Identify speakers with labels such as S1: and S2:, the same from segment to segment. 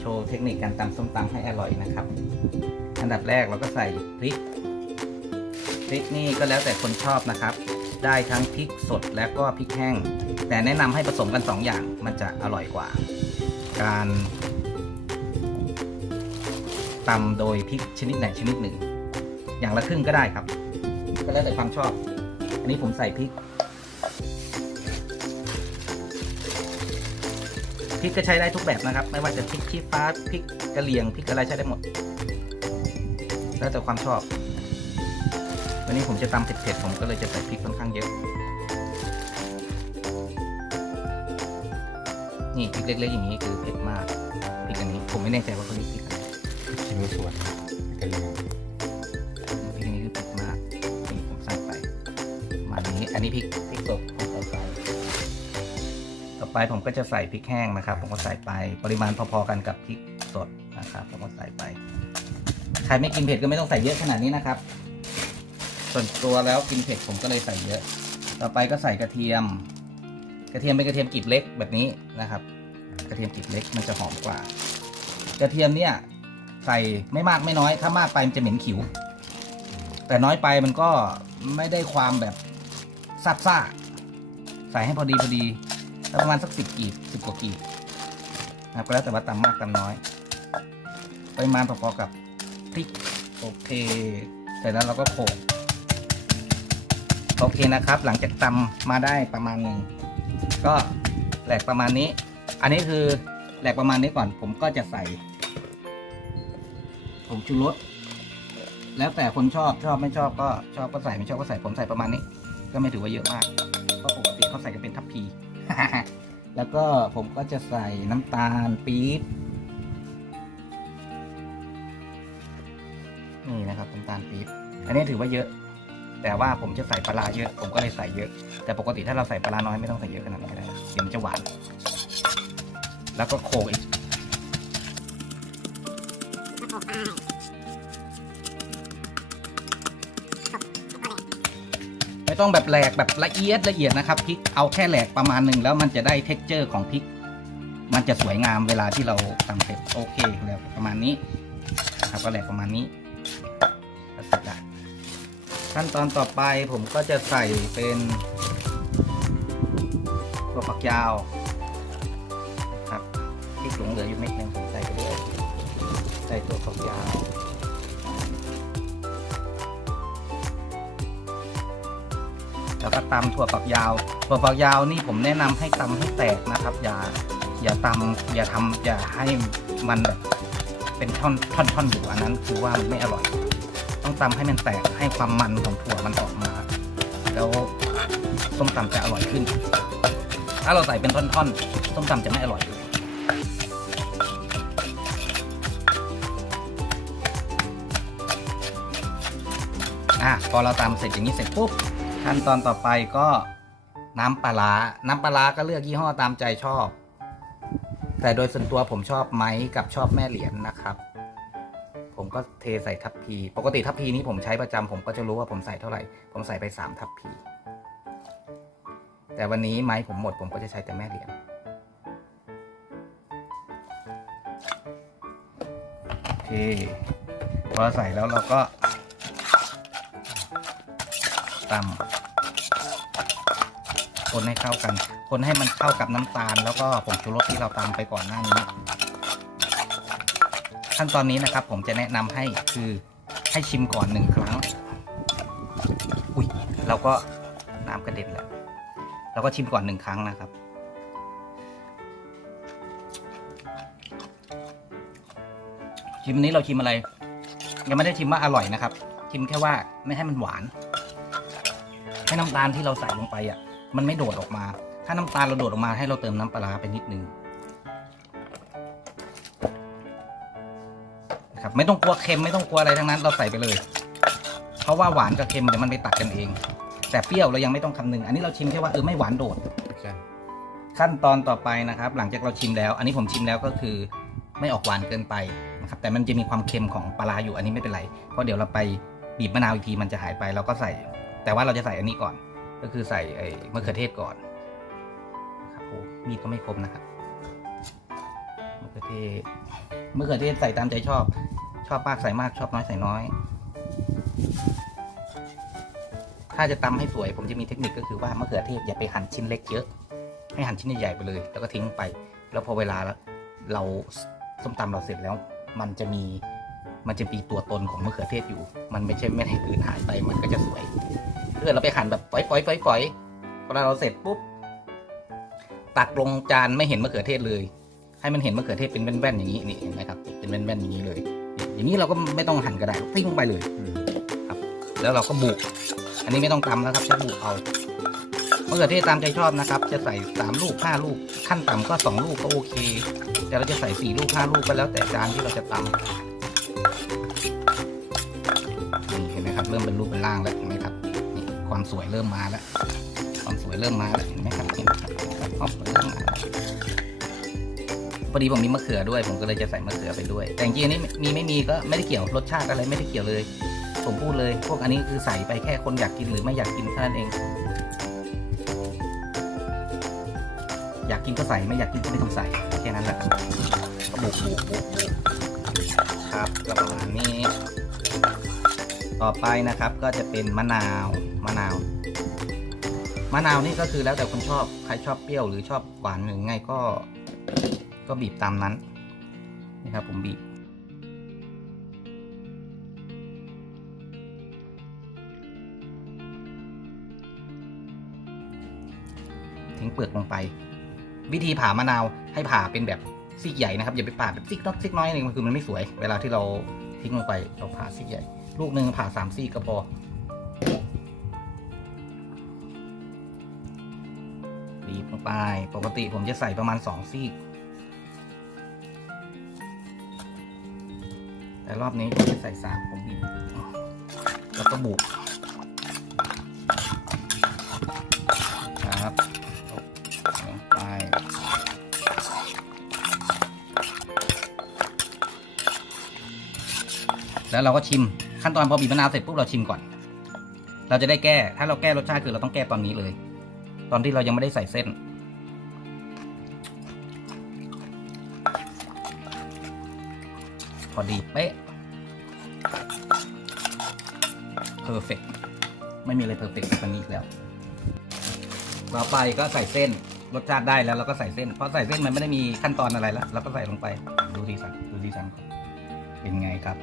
S1: โชว์เทคนิคการตำส้มตำให้อร่อยนะครับ อันดับแรกเราก็ใส่พริก พริกนี่ก็แล้วแต่คนชอบนะครับ ได้ทั้งพริกสดและก็พริกแห้ง แต่แนะนำให้ผสมกัน 2 อย่างมันจะอร่อยกว่า การตำโดยพริกชนิดไหนชนิดหนึ่ง อย่างละครึ่งก็ได้ครับ ก็แล้วแต่ความชอบ อันนี้ผมใส่พริก พริกก็ใช้ได้ทุกแบบนะครับ ไม่ว่าจะพริกชี้ฟ้าพริกกะเหรี่ยงพริกอะไรใช้ได้หมด แล้วแต่ความชอบ วันนี้ผมจะตำเผ็ดๆผมก็เลยจะใส่พริกค่อนข้างเยอะ นี่พริกเล็กๆอย่างนี้คือเผ็ดมากพริกอันนี้ผมไม่แน่ใจว่าเขาเรียกพริกอะไร
S2: ชิมสวน
S1: อไปผมก็จะใส่พริกแห้งนะครับ ผมก็ใส่ไปปริมาณพอๆกันกับพริกสดนะครับ ผมก็ใส่ไป ใครไม่กินเผ็ดก็ไม่ต้องใส่เยอะขนาดนี้นะครับ ส่วนตัวแล้วกินเผ็ดผมก็เลยใส่เยอะ ต่อไปก็ใส่กระเทียม กระเทียมเป็นกระเทียมกลีบเล็กแบบนี้นะครับ กระเทียมกลีบเล็กมันจะหอมกว่า กระเทียมเนี่ยใส่ไม่มากไม่น้อย ถ้ามากไปมันจะเหม็นขิว แต่น้อยไปมันก็ไม่ได้ความแบบซาบซ่า ใส่ให้พอดีพอดี ประมาณสักสิบกีบสิบกว่ากีบนะครับก็แล้วแต่ว่าตำมากตำน้อยปริมาณพอๆกับพริกโอเคเสร็จแล้วเราก็โขลกโอเคนะครับ หลังจากตำมาได้ประมาณหนึ่งก็แหลกประมาณนี้ อันนี้คือแหลกประมาณนี้ก่อน ผมก็จะใส่ผงชูรสแล้วแต่คนชอบชอบไม่ชอบก็ชอบก็ใส่ไม่ชอบก็ใส่ผมใส่ประมาณนี้ ก็ไม่ถือว่าเยอะมากเพราะปกติเขาใส่กันเป็นทัพพี แล้วก็ผมก็จะใส่น้ำตาลปี๊บนี่นะครับน้ำตาลปี๊บอันนี้ถือว่าเยอะ แต่ว่าผมจะใส่ปลาเยอะ ผมก็เลยใส่เยอะ แต่ปกติถ้าเราใส่ปลาน้อยไม่ต้องใส่เยอะขนาดนี้ก็ได้เดี๋ยวมันจะหวาน แล้วก็โขกอีก ต้องแบบแหลกแบบละเอียดละเอียดนะครับพริกเอาแค่แหลกประมาณหนึ่งแล้วมันจะได้เท็กเจอร์ของพริก มันจะสวยงามเวลาที่เราตำเสร็จโอเคแล้วประมาณนี้ครับก็แหลกประมาณนี้เสร็จละขั้นตอนต่อไปผมก็จะใส่เป็นตัวฝักยาวครับพริกหลงเหลืออยู่เม็ดนึงผมใส่ไปด้วยใส่ตัวฝักยาว แล้วก็ตำถั่วฝักยาวถั่วฝักยาวนี่ผมแนะนำให้ตำให้แตกนะครับ อย่าอย่าตำอย่าทำอย่าให้มันแบบเป็นท่อนท่อนท่อนอยู่อันนั้น คือว่ามันไม่อร่อย ต้องตำให้มันแตกให้ความมันของถั่วมันออกมา แล้วส้มตำจะอร่อยขึ้น ถ้าเราใส่เป็นท่อนๆส้มตำจะไม่อร่อยเลยอะพอเราตำเสร็จอย่างนี้เสร็จปุ๊บ ขั้นตอนต่อไปก็น้ำปลาน้ำปลาก็เลือกยี่ห้อตามใจชอบ แต่โดยส่วนตัวผมชอบไม้กับชอบแม่เหรียญนะครับ ผมก็เทใส่ทัพพี ปกติทัพพีนี้ผมใช้ประจำผมก็จะรู้ว่าผมใส่เท่าไหร่ ผมใส่ไปสามทัพพี แต่วันนี้ไม้ผมหมดผมก็จะใช้แต่แม่เหรียญโอเคพอใส่แล้วเราก็ ตำคนให้เข้ากัน คนให้มันเข้ากับน้ำตาล แล้วก็ผงชูรสที่เราตำไปก่อนหน้านี้ ขั้นตอนนี้นะครับ ผมจะแนะนำให้คือให้ชิมก่อนหนึ่งครั้ง อุ้ยเราก็น้ำกระเด็นแล้วเราก็ชิมก่อนหนึ่งครั้งนะครับชิมนี้เราชิมอะไร ยังไม่ได้ชิมว่าอร่อยนะครับ ชิมแค่ว่าไม่ให้มันหวาน ให้น้ำตาลที่เราใส่ลงไปอะ มันไม่โดดออกมา ถ้าน้ำตาลเราโดดออกมาให้เราเติมน้ำปลาร้าไปนิดนึงนะครับไม่ต้องกลัวเค็มไม่ต้องกลัวอะไรทั้งนั้นเราใส่ไปเลย เพราะว่าหวานกับเค็มเดี๋ยวมันไปตัดกันเอง แต่เปรี้ยวเรายังไม่ต้องคำนึง อันนี้เราชิมแค่ว่าเออไม่หวานโดด
S2: ใช่
S1: ขั้นตอนต่อไปนะครับ หลังจากเราชิมแล้ว อันนี้ผมชิมแล้วก็คือไม่ออกหวานเกินไปนะครับแต่มันจะมีความเค็มของปลาร้าอยู่อันนี้ไม่เป็นไรเพราะเดี๋ยวเราไปบีบมะนาวอีกทีมันจะหายไปเราก็ใส่ แต่ว่าเราจะใส่อันนี้ก่อน ก็คือใส่ไอ้มะเขือเทศก่อนนะครับโอ้มีดก็ไม่คมนะครับมะเขือเทศมะเขือเทศใส่ตามใจชอบ ชอบมากใส่มากชอบน้อยใส่น้อย ถ้าจะตำให้สวยผมจะมีเทคนิคก็คือว่ามะเขือเทศอย่าไปหั่นชิ้นเล็กเยอะ ให้หั่นชิ้นใหญ่ๆไปเลย แล้วก็ทิ้งไป แล้วพอเวลาเราส้มตำเราเสร็จแล้ว มันจะมีมันจะมีตัวตนของมะเขือเทศอยู่ มันไม่ใช่ไม่ให้อื่นหายไป มันก็จะสวย ถ้าเกิดเราไปหั่นแบบปล่อยๆปล่อยๆพอเราเสร็จปุ๊บตักลงจานไม่เห็นมะเขือเทศเลย ให้มันเห็นมะเขือเทศเป็นแว่นๆอย่างนี้นี่เห็นไหมครับเป็นแว่นๆอย่างนี้เลย อย่างนี้เราก็ไม่ต้องหั่นก็ได้ทิ้งลงไปเลย
S2: อืม
S1: แล้วเราก็บุก อันนี้ไม่ต้องตำแล้วครับใช้บุกเอามะเขือเทศตามใจชอบนะครับ จะใส่สามลูกห้าลูก ขั้นต่ำก็สองลูกก็โอเค แต่เราจะใส่สี่ลูกห้าลูกก็แล้วแต่จานที่เราจะตำนี่เห็นไหมครับ เริ่มเป็นรูปเป็นร่างแล้ว ความสวยเริ่มมาแล้ว ความสวยเริ่มมาแล้วเห็นไหมครับเห็นความสวยเริ่มมาวพอดีผมมีมะเขือด้วย ผมก็เลยจะใส่มะเขือไปด้วย แต่จริงๆอันนี้มีไม่มีก็ไม่ได้เกี่ยวรสชาติอะไรไม่ได้เกี่ยวเลย ผมพูดเลย พวกอันนี้คือใส่ไปแค่คนอยากกินหรือไม่อยากกินแค่นั้นเอง อยากกินก็ใส่ไม่อยากกินก็ไม่ต้องใส่แค่นั้นแหละก็บุกบุกบุกครับประมาณนี้ ต่อไปนะครับก็จะเป็นมะนาว มะนาว มะนาวนี่ก็คือแล้วแต่คนชอบ ใครชอบเปรี้ยวหรือชอบหวานหรือไงก็ ก็บีบตามนั้นนี่ครับผมบีบทิ้งเปลือกลงไป วิธีผ่ามะนาวให้ผ่าเป็นแบบซีกใหญ่นะครับอย่าไปผ่าแบบซีกน้อยซีกน้อยนึงมันคือมันไม่สวย เวลาที่เราทิ้งลงไปเราผ่าซีกใหญ่ ลูกหนึ่งผ่าสามซีกก็พอ บีบลงไป ปกติผมจะใส่ประมาณสองซีกแต่รอบนี้ผมจะใส่สามผมบีบ แล้วก็บุกครับลงไปแล้วเราก็ชิมขั้นตอนพอบีบมะนาวเสร็จปุ๊บเราชิมก่อน เราจะได้แก้ ถ้าเราแก้รสชาติคือเราต้องแก้ตอนนี้เลย ตอนที่เรายังไม่ได้ใส่เส้น พอดีเป๊ะเพอร์เฟกไม่มีอะไรเพอร์เฟกต์แบบนี้อีกแล้ว ต่อไปก็ใส่เส้นรสชาติได้แล้วเราก็ใส่เส้น เพราะใส่เส้นมันไม่ได้มีขั้นตอนอะไรแล้วเราก็ใส่ลงไป ดูดีสันดูดีสันก่อนเป็นไงครับ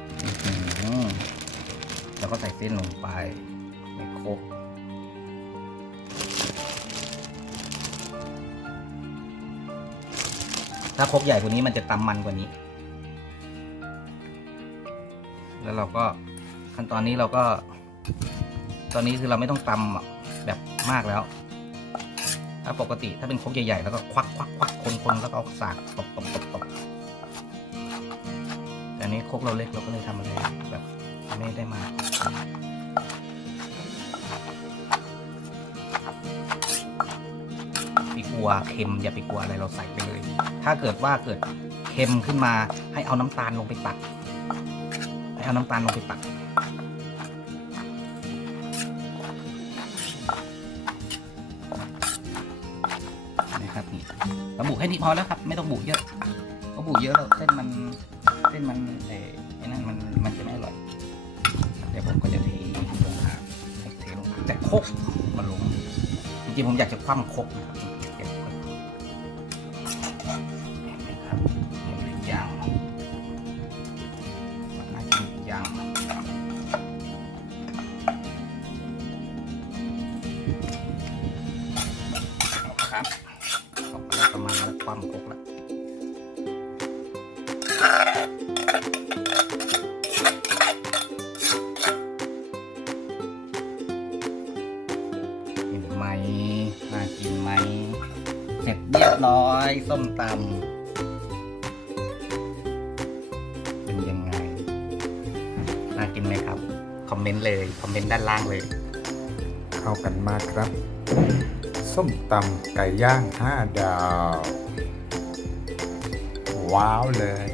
S1: แล้วก็ใส่เส้นลงไปในครก ถ้าโครกใหญ่กว่านี้มันจะตำมันกว่านี้ แล้วเราก็ขั้นตอนนี้เราก็ ตอนนี้คือเราไม่ต้องตำแบบมากแล้ว ถ้าปกติถ้าเป็นครกใหญ่ๆแล้วก็ควักควักควักคนคนแล้วก็เอาสากตบตบตบตบแต่นี้ครกเราเล็กเราก็เลยทำอะไรแบบไม่ได้มาไปกลัวเค็มอย่าไปกลัวอะไรเราใส่ไปเลย ถ้าเกิดว่าเกิดเค็มขึ้นมา ให้เอาน้ำตาลลงไปตัก ให้เอาน้ำตาลลงไปตัก นะครับนี่เราบุกให้นี่พอแล้วครับ ไม่ต้องบุกเยอะเพราะบุกเยอะแล้วเส้นมันเส้นมันเอ่อไอ้นั่นมันมันจะไม่อร่อย เดี๋ยวผมก็จะเทลงหาให้เทลงหาแต่โคกมันลงจริงๆผมอยากจะคว่ำโคกนะครับ ร้อย ส้มตำเป็นยังไง น่ากินไหมครับ คอมเมนต์เลย คอมเมนต์ด้านล่างเลย
S2: เข้ากันมากครับ ส้มตำไก่ย่างห้าดาว ว้าวเลย